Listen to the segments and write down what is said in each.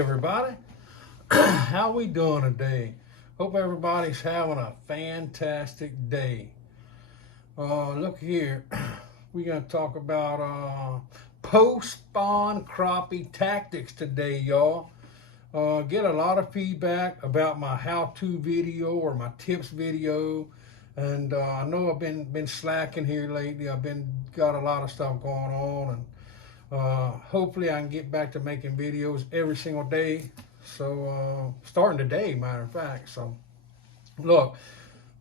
everybody. How we doing today? Hope everybody's having a fantastic day. Look here. We're going to talk about post-spawn crappie tactics today, y'all. Get a lot of feedback about my how-to video or my tips video. And I know I've been slacking here lately. Got a lot of stuff going on, and hopefully I can get back to making videos every single day. So starting today, matter of fact. So look,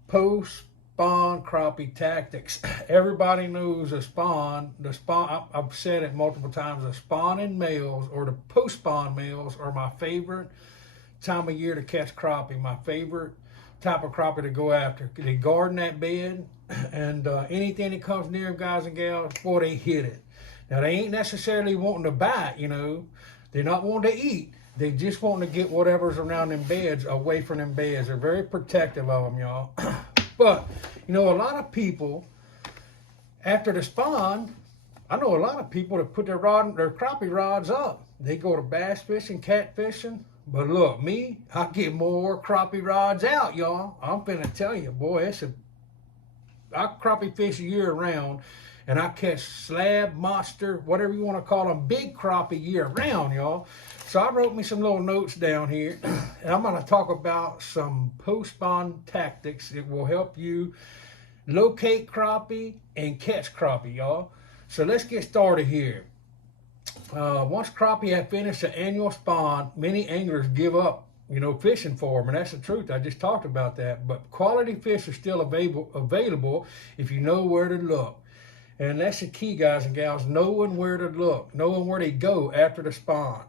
post-spawn crappie tactics. Everybody knows the spawn. I've said it multiple times. The spawning males or the post-spawn males are my favorite time of year to catch crappie. My favorite type of crappie to go after. They garden that bed, and anything that comes near them, guys and gals, boy, they hit it. Now, they ain't necessarily wanting to bite, you know. They're not wanting to eat. They just wanting to get whatever's around them beds away from them beds. They're very protective of them, y'all. But, you know, a lot of people, after the spawn, I know a lot of people that put their crappie rods up. They go to bass fishing, cat fishing. But look, me, I get more crappie rods out, y'all. I'm finna tell you, boy, I crappie fish year round. And I catch slab, monster, whatever you want to call them, big crappie year round, y'all. So I wrote me some little notes down here. And I'm going to talk about some post-spawn tactics that will help you locate crappie and catch crappie, y'all. So let's get started here. Once crappie have finished the annual spawn, many anglers give up, you know, fishing for them. And that's the truth. I just talked about that. But quality fish are still available if you know where to look. And that's the key, guys and gals, knowing where to look, knowing where they go after the spawn.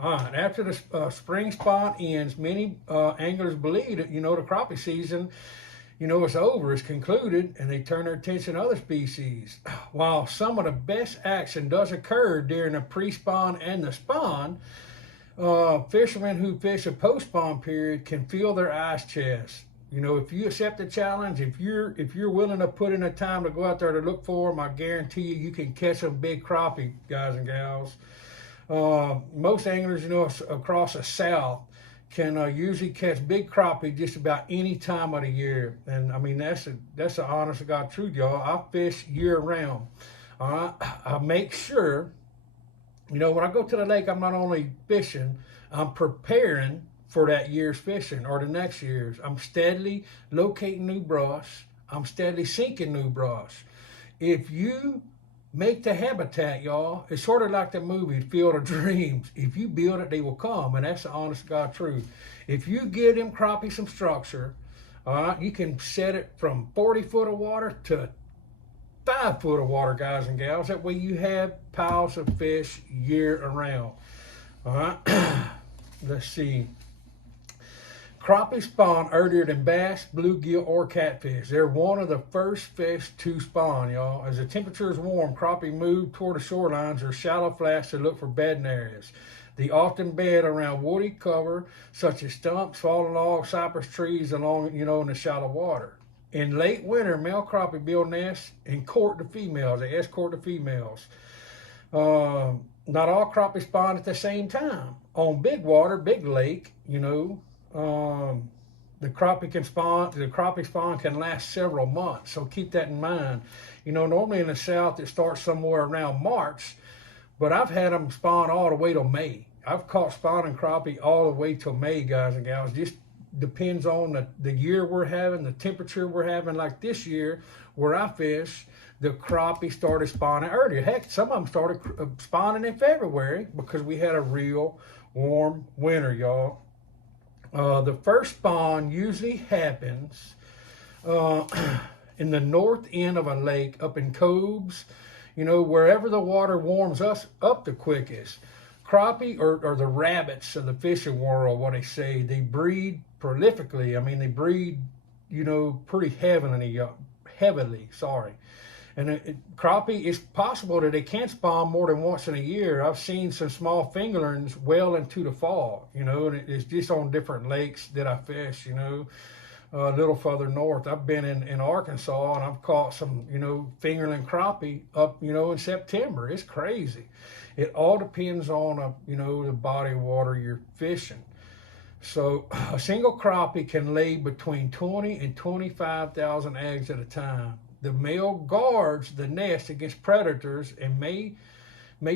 All right, after the spring spawn ends, many anglers believe that, you know, the crappie season, you know, it's over, it's concluded, and they turn their attention to other species. While some of the best action does occur during the pre-spawn and the spawn, fishermen who fish a post-spawn period can feel their ice chest. You know, if you accept the challenge, if you're willing to put in the time to go out there to look for them, I guarantee you can catch some big crappie, guys and gals. Most anglers, you know, across the South can usually catch big crappie just about any time of the year. And I mean, that's the honest to God truth, y'all. I fish year round. All right, I make sure, you know, when I go to the lake, I'm not only fishing, I'm preparing for that year's fishing or the next year's. I'm steadily locating new brush. I'm steadily sinking new brush. If you make the habitat, y'all, it's sort of like the movie Field of Dreams. If you build it, they will come, and that's the honest to God truth. If you give them crappie some structure, all right, you can set it from 40 foot of water to 5 foot of water, guys and gals. That way you have piles of fish year around. All right, let's see. Crappie spawn earlier than bass, bluegill, or catfish. They're one of the first fish to spawn, y'all. As the temperature is warm, crappie move toward the shorelines or shallow flats to look for bedding areas. They often bed around woody cover, such as stumps, fallen logs, cypress trees, along, you know, in the shallow water. In late winter, male crappie build nests and court the females. They escort the females. Not all crappie spawn at the same time. On big water, big lake, you know, the crappie spawn can last several months, so keep that in mind. You know, normally in the South it starts somewhere around March, but I've had them spawn all the way till May. I've caught spawning crappie all the way till May, guys and gals. Just depends on the year we're having, the temperature we're having. Like this year where I fish, the crappie started spawning earlier. Heck, some of them started spawning in February because we had a real warm winter, y'all. The first spawn usually happens in the north end of a lake, up in coves, you know, wherever the water warms us up the quickest. Crappie or the rabbits of the fishing world, what they say, they breed prolifically. I mean, they breed, you know, pretty heavily, sorry. And crappie, it's possible that they can't spawn more than once in a year. I've seen some small fingerlings well into the fall, you know, and it's just on different lakes that I fish, you know. a little further north. I've been in Arkansas, and I've caught some, fingerling crappie up, in September. It's crazy. It all depends on, the body of water you're fishing. So a single crappie can lay between 20 and 25,000 eggs at a time. The male guards the nest against predators and may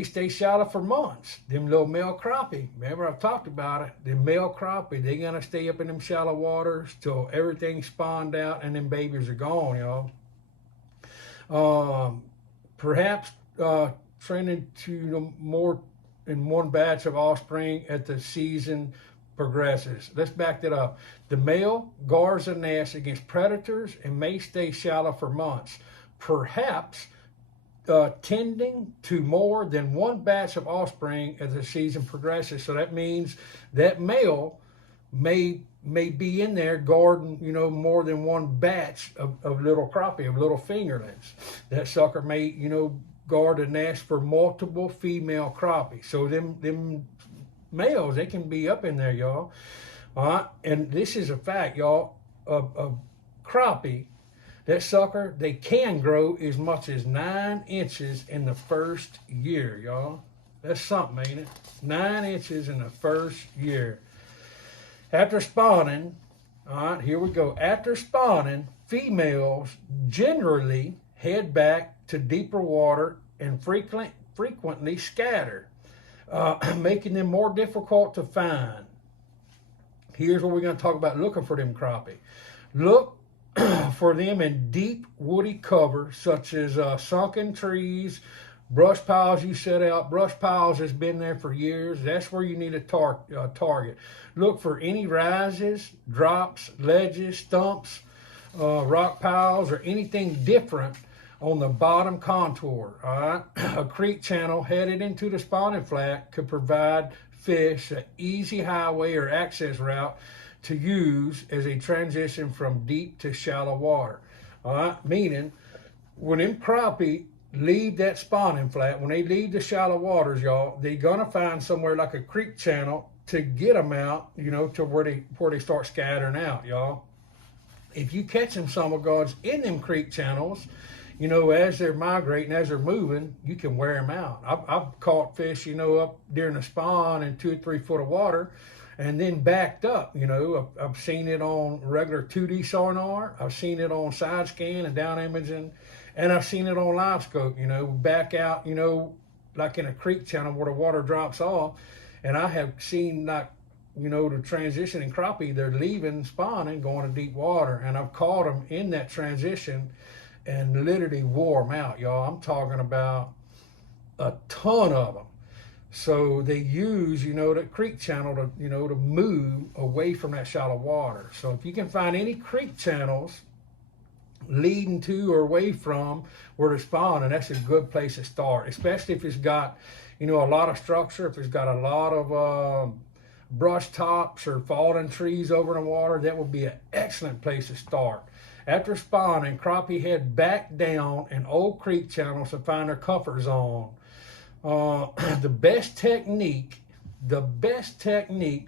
stay shallow for months. Them little male crappie, remember I've talked about it, the male crappie, they gonna stay up in them shallow waters till everything's spawned out and them babies are gone, y'all. Perhaps trending to more in one batch of offspring at the season progresses. Let's back that up. The male guards the nest against predators and may stay shallow for months, perhaps tending to more than one batch of offspring as the season progresses. So that means that male may be in there guarding, more than one batch of little crappie, of little fingerlings. That sucker may, guard a nest for multiple female crappie. So them males, they can be up in there, y'all. All right, and this is a fact, y'all. A crappie, that sucker, they can grow as much as 9 inches in the first year, y'all. That's something, ain't it? 9 inches in the first year. After spawning, all right, here we go. After spawning, females generally head back to deeper water and frequently scatter, making them more difficult to find. Here's what we're going to talk about looking for them crappie. Look for them in deep woody cover, such as sunken trees, brush piles you set out. Brush piles has been there for years. That's where you need to target. Look for any rises, drops, ledges, stumps, rock piles, or anything different on the bottom contour. All right, a creek channel headed into the spawning flat could provide fish an easy highway or access route to use as a transition from deep to shallow water. All right, meaning when them crappie leave that spawning flat, when they leave the shallow waters, y'all, they're gonna find somewhere like a creek channel to get them out, to where they start scattering out, y'all. If you catch them summer guards in them creek channels, as they're migrating, as they're moving, you can wear them out. I've caught fish, up during the spawn in 2 or 3 foot of water, and then backed up. I've seen it on regular 2D sonar. I've seen it on side scan and down imaging, and I've seen it on Livescope. Back out, like in a creek channel where the water drops off, and I have seen the transitioning crappie. They're leaving spawning, going to deep water, and I've caught them in that transition and literally wore them out, y'all. I'm talking about a ton of them. So they use, the creek channel to, to move away from that shallow water. So if you can find any creek channels leading to or away from where they're spawning, that's a good place to start, especially if it's got, a lot of structure, if it's got a lot of brush tops or fallen trees over in the water, that would be an excellent place to start. After spawning, crappie head back down in old creek channels to find their comfort zone. The best technique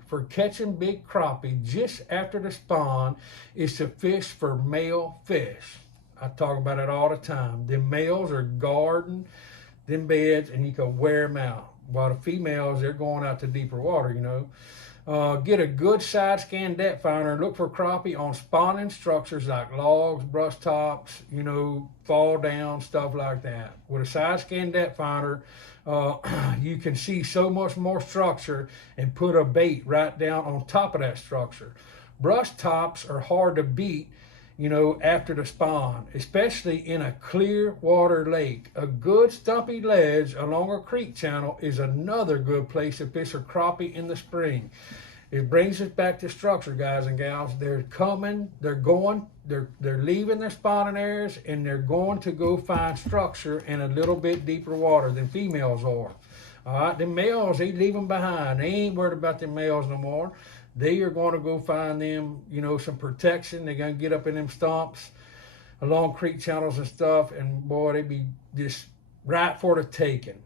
for catching big crappie just after the spawn is to fish for male fish. I talk about it all the time. The males are guarding them beds, and you can wear them out. While the females, they're going out to deeper water, Get a good side scan depth finder. Look for crappie on spawning structures like logs, brush tops, fall down, stuff like that. With a side scan depth finder, you can see so much more structure and put a bait right down on top of that structure. Brush tops are hard to beat, after the spawn, especially in a clear water lake. A good stumpy ledge along a creek channel is another good place to fish for crappie in the spring. It brings us back to structure, guys and gals. They're coming, they're leaving their spawning areas, and they're going to go find structure in a little bit deeper water than females are. All right, the males, they leave them behind. They ain't worried about the males no more. They are going to go find them, some protection. They're going to get up in them stumps along creek channels and stuff, and boy, they be just right for the taking.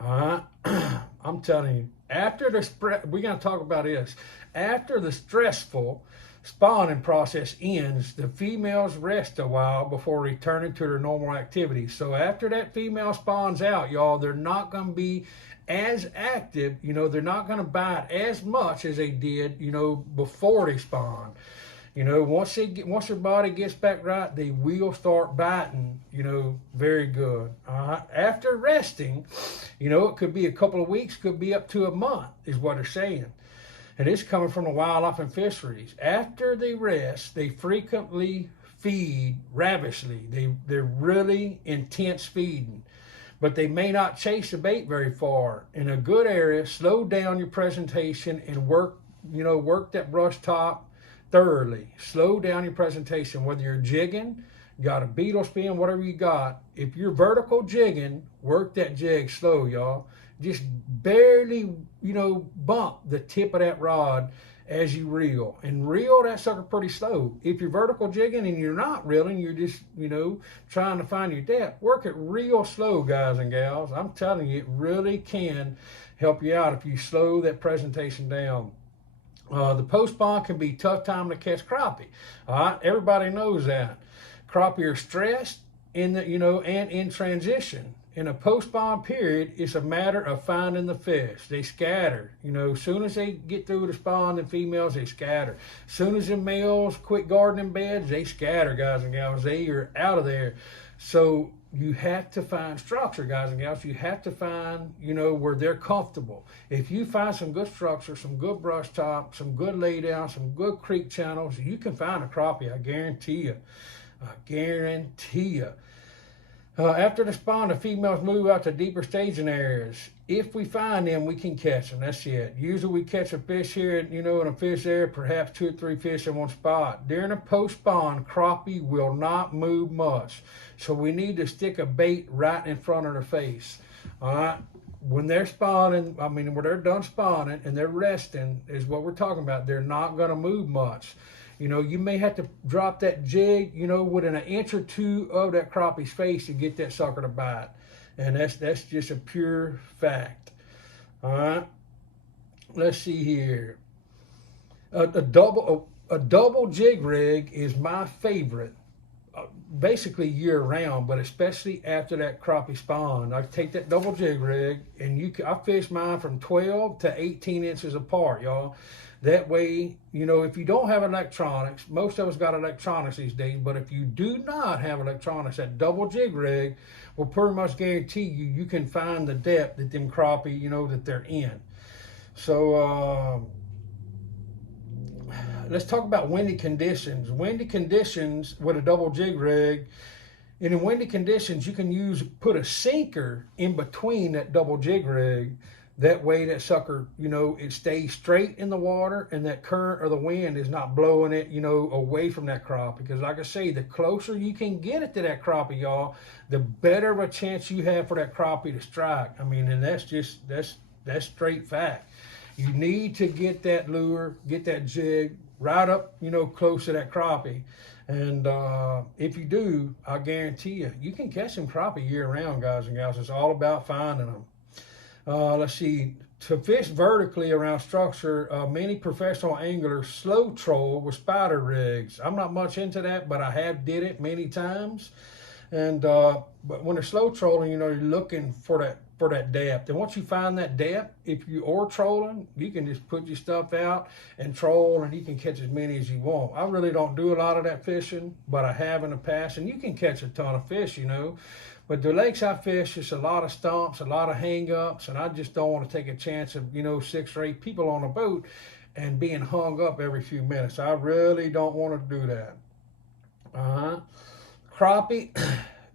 All right, I'm telling you, we're going to talk about this. After the stressful spawning process ends, the females rest a while before returning to their normal activities. So after that female spawns out, y'all, they're not going to be as active. You know, they're not going to bite as much as they did, you know, before they spawn. You know, once their body gets back right, they will start biting, you know, very good. After resting, you know, it could be a couple of weeks, could be up to a month, is what they're saying. And it's coming from the wildlife and fisheries. After they rest, they frequently feed ravishly. They're really intense feeding. But they may not chase the bait very far. In a good area, slow down your presentation and work that brush top thoroughly. Slow down your presentation, whether you're jigging, got a beetle spin, whatever you got. If you're vertical jigging, work that jig slow, y'all. Just barely, you know, bump the tip of that rod as you reel. And reel that sucker pretty slow. If you're vertical jigging and you're not reeling, you're just, you know, trying to find your depth, work it real slow, guys and gals. I'm telling you, it really can help you out if you slow that presentation down. The post-spawn can be a tough time to catch crappie. All right, everybody knows that. Crappie are stressed and in transition. In a post-spawn period, it's a matter of finding the fish. They scatter. You know, as soon as they get through the spawn, the females, they scatter. As soon as the males quit guarding beds, they scatter, guys and gals. They are out of there. So you have to find structure, guys and gals. You have to find, you know, where they're comfortable. If you find some good structure, some good brush top, some good laydown, some good creek channels, you can find a crappie, I guarantee you. I guarantee you. After the spawn, the females move out to deeper staging areas. If we find them, we can catch them. That's it. Usually we catch a fish here, you know, and a fish there, perhaps 2 or 3 fish in one spot. During a post-spawn, crappie will not move much. So we need to stick a bait right in front of their face. All right? When they're spawning, when they're done spawning and they're resting is what we're talking about. They're not going to move much. You know, you may have to drop that jig, you know, within an inch or two of that crappie's face to get that sucker to bite. And that's just a pure fact. All right. Let's see here. A double jig rig is my favorite, basically year round, but especially after that crappie spawn. I take that double jig rig and I fish mine from 12 to 18 inches apart, y'all. That way, you know, if you don't have electronics, most of us got electronics these days, but if you do not have electronics, that double jig rig will pretty much guarantee you can find the depth that them crappie, you know, that they're in. So let's talk about windy conditions. Windy conditions with a double jig rig, and in windy conditions, you can put a sinker in between that double jig rig. That way that sucker, you know, it stays straight in the water and that current or the wind is not blowing it, you know, away from that crappie. Because like I say, the closer you can get it to that crappie, y'all, the better of a chance you have for that crappie to strike. I mean, and that's straight fact. You need to get that lure, get that jig right up, you know, close to that crappie. And if you do, I guarantee you can catch some crappie year round, guys and gals. It's all about finding them. Let's see, to fish vertically around structure, many professional anglers slow troll with spider rigs. I'm not much into that, but I have did it many times. And but when they're slow trolling, you know, you're looking for that depth. And once you find that depth, if you are trolling, you can just put your stuff out and troll, and you can catch as many as you want. I really don't do a lot of that fishing, but I have in the past, and you can catch a ton of fish, you know. But the lakes I fish, it's a lot of stumps, a lot of hang-ups, and I just don't want to take a chance of, you know, 6 or 8 people on a boat and being hung up every few minutes. I really don't want to do that. Crappie,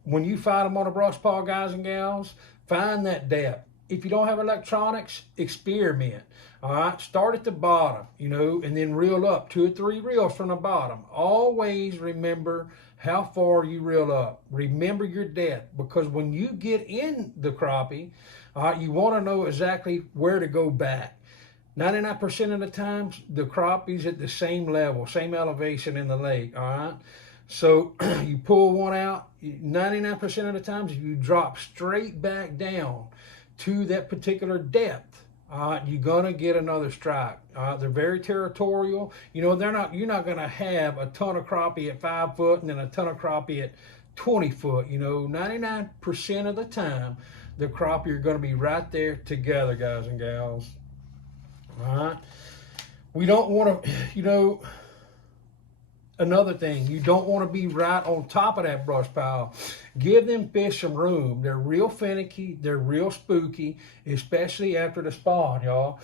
when you find them on a brush pile, guys and gals, find that depth. If you don't have electronics, experiment. All right, start at the bottom, you know, and then reel up 2 or 3 reels from the bottom. Always remember how far you reel up. Remember your depth, because when you get in the crappie, you want to know exactly where to go back. 99% of the times, the crappie's at the same level, same elevation in the lake, all right? So you pull one out, 99% of the times, if you drop straight back down to that particular depth, You're gonna get another strike. They're very territorial. You know, you're not gonna have a ton of crappie at 5 foot and then a ton of crappie at 20 foot. You know, 99% of the time, the crappie are gonna be right there together, guys and gals. All right. We don't want to, you know, another thing, you don't want to be right on top of that brush pile. Give them fish some room. They're real finicky. They're real spooky, especially after the spawn, y'all.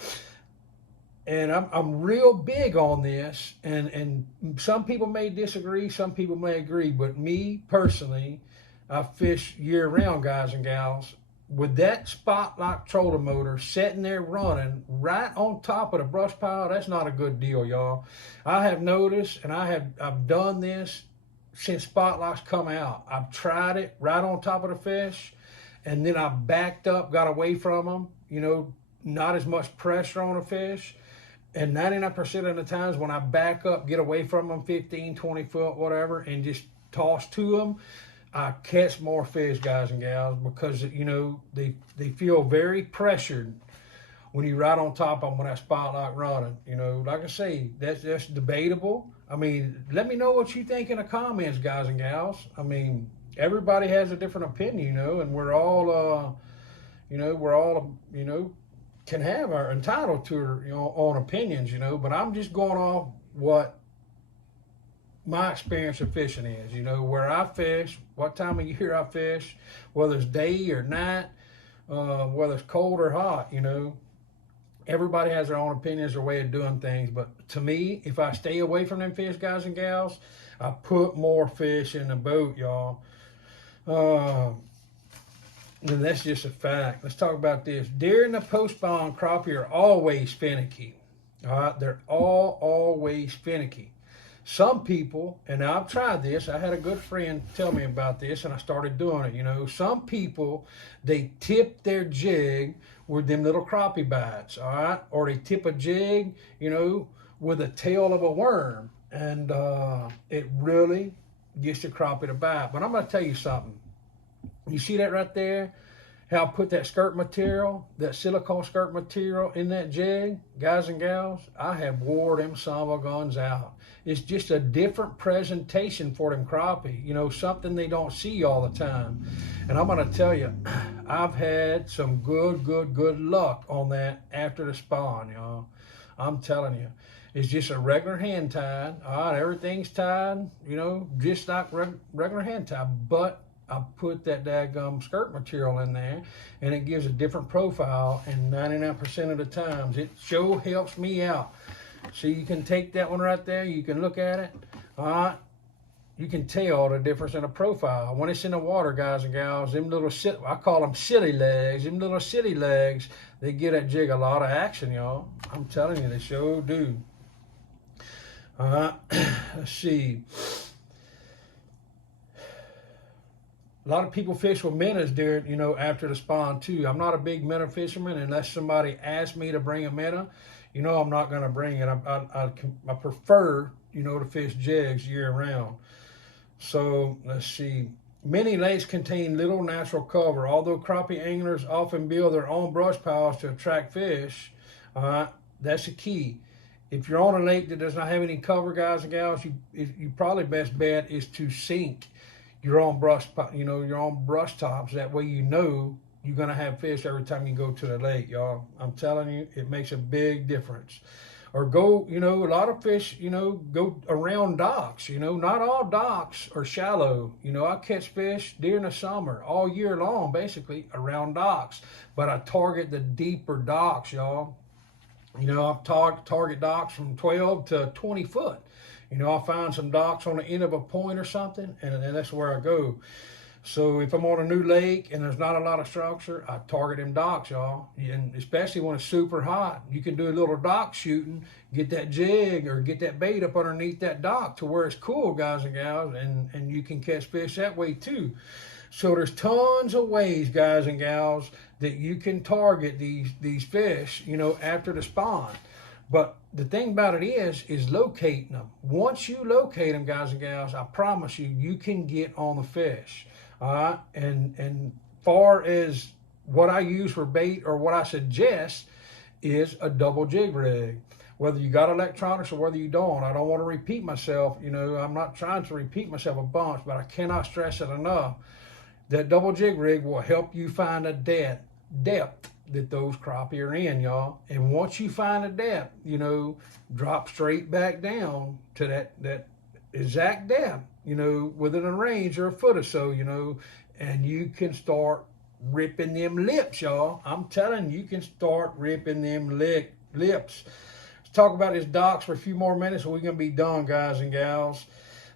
And I'm real big on this, and some people may disagree, some people may agree, but me personally, I fish year round, guys and gals. With that spotlight trolling motor sitting there running right on top of the brush pile, that's not a good deal, y'all. I have noticed, and I've done this since spotlights come out. I've tried it right on top of the fish, and then I backed up, got away from them. You know, not as much pressure on the fish. And 99% of the times when I back up, get away from them, 15, 20 foot, whatever, and just toss to them, I catch more fish, guys and gals, because, you know, they feel very pressured when you're right on top of them with that spotlight running. You know, like I say, that's debatable. I mean, let me know what you think in the comments, guys and gals. I mean, everybody has a different opinion, you know, and we're all, you know, can have our entitled to our, you know, own opinions, you know, but I'm just going off what my experience of fishing is, you know, where I fish, what time of year I fish, whether it's day or night, whether it's cold or hot, you know. Everybody has their own opinions, their way of doing things. But to me, if I stay away from them fish, guys and gals, I put more fish in the boat, y'all. And that's just a fact. Let's talk about this. During the post-spawn, crappie are always finicky. All right, they're always finicky. Some people, and I've tried this, I had a good friend tell me about this, and I started doing it, you know. Some people, they tip their jig with them little crappie bites, all right? Or they tip a jig, you know, with a tail of a worm, and it really gets the crappie to bite. But I'm going to tell you something. You see that right there? How I put that skirt material, that silicone skirt material in that jig, guys and gals, I have wore them son of a guns out. It's just a different presentation for them crappie, you know, something they don't see all the time. And I'm going to tell you, I've had some good luck on that after the spawn, y'all. I'm telling you. It's just a regular hand tied. All right, everything's tied, you know, just like regular hand tied, but I put that daggum skirt material in there, and it gives a different profile, and 99% of the times, it sure helps me out. So you can take that one right there, you can look at it, all right? You can tell the difference in the profile. When it's in the water, guys and gals, them little, I call them silly legs, them little silly legs, they get that jig a lot of action, y'all. I'm telling you, they sure do. All right, let's see. A lot of people fish with minnows during, you know, after the spawn too. I'm not a big minnow fisherman unless somebody asks me to bring a minnow. You know, I'm not going to bring it. I prefer, you know, to fish jigs year round. So let's see. Many lakes contain little natural cover. Although crappie anglers often build their own brush piles to attract fish, that's the key. If you're on a lake that does not have any cover, guys and gals, you probably best bet is to sink your own brush, you know, your own brush tops. That way, you know you're gonna have fish every time you go to the lake, y'all. I'm telling you, it makes a big difference. Or go, you know, a lot of fish, you know, go around docks. You know, not all docks are shallow. You know, I catch fish during the summer, all year long, basically around docks. But I target the deeper docks, y'all. You know, I target docks from 12 to 20 foot. You know, I find some docks on the end of a point or something, and that's where I go. So if I'm on a new lake and there's not a lot of structure, I target them docks, y'all. And especially when it's super hot, you can do a little dock shooting, get that jig or get that bait up underneath that dock to where it's cool, guys and gals, and you can catch fish that way too. So there's tons of ways, guys and gals, that you can target these fish, you know, after the spawn. But the thing about it is locating them. Once you locate them, guys and gals, I promise you, you can get on the fish. All right? And far as what I use for bait or what I suggest is a double jig rig. Whether you got electronics or whether you don't, I don't want to repeat myself. You know, I'm not trying to repeat myself a bunch, but I cannot stress it enough. That double jig rig will help you find a depth that those crappie are in, y'all. And once you find a depth, you know, drop straight back down to that exact depth, you know, within a range or a foot or so, you know, and you can start ripping them lips, y'all. I'm telling you, you can start ripping them lips. Let's talk about this docks for a few more minutes and we're going to be done, guys and gals.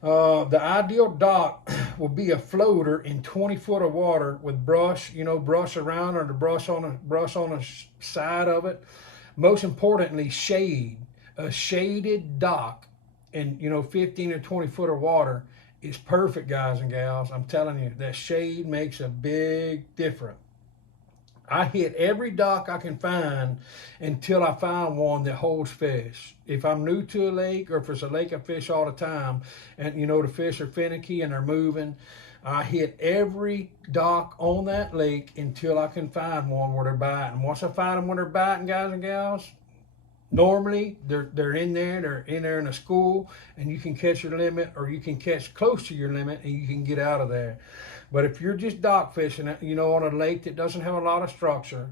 The ideal dock will be a floater in 20 foot of water with brush, you know, brush around or the brush on the side of it. Most importantly, shade. A shaded dock in, you know, 15 or 20 foot of water is perfect, guys and gals. I'm telling you, that shade makes a big difference. I hit every dock I can find until I find one that holds fish. If I'm new to a lake or if it's a lake I fish all the time and, you know, the fish are finicky and they're moving, I hit every dock on that lake until I can find one where they're biting. Once I find them when they're biting, guys and gals, normally they're in there in a school and you can catch your limit or you can catch close to your limit and you can get out of there. But if you're just dock fishing, you know, on a lake that doesn't have a lot of structure,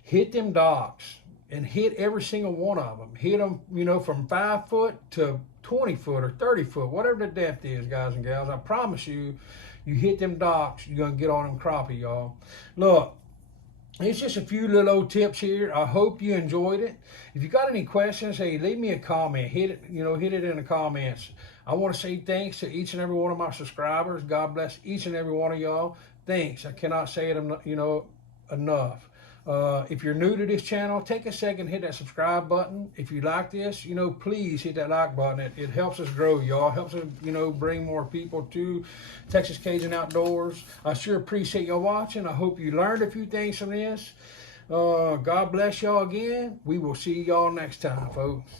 hit them docks and hit every single one of them. Hit them, you know, from 5 foot to 20 foot or 30 foot, whatever the depth is, guys and gals. I promise you, you hit them docks, you're going to get on them crappie, y'all. Look, it's just a few little old tips here. I hope you enjoyed it. If you got any questions, hey, leave me a comment. Hit it, you know, hit it in the comments. I want to say thanks to each and every one of my subscribers. God bless each and every one of y'all. Thanks. I cannot say it, you know, enough. If you're new to this channel, take a second, hit that subscribe button. If you like this, you know, please hit that like button. It helps us grow, y'all. Helps us, you know, bring more people to Texas Cajun Outdoors. I sure appreciate y'all watching. I hope you learned a few things from this. God bless y'all again. We will see y'all next time, folks.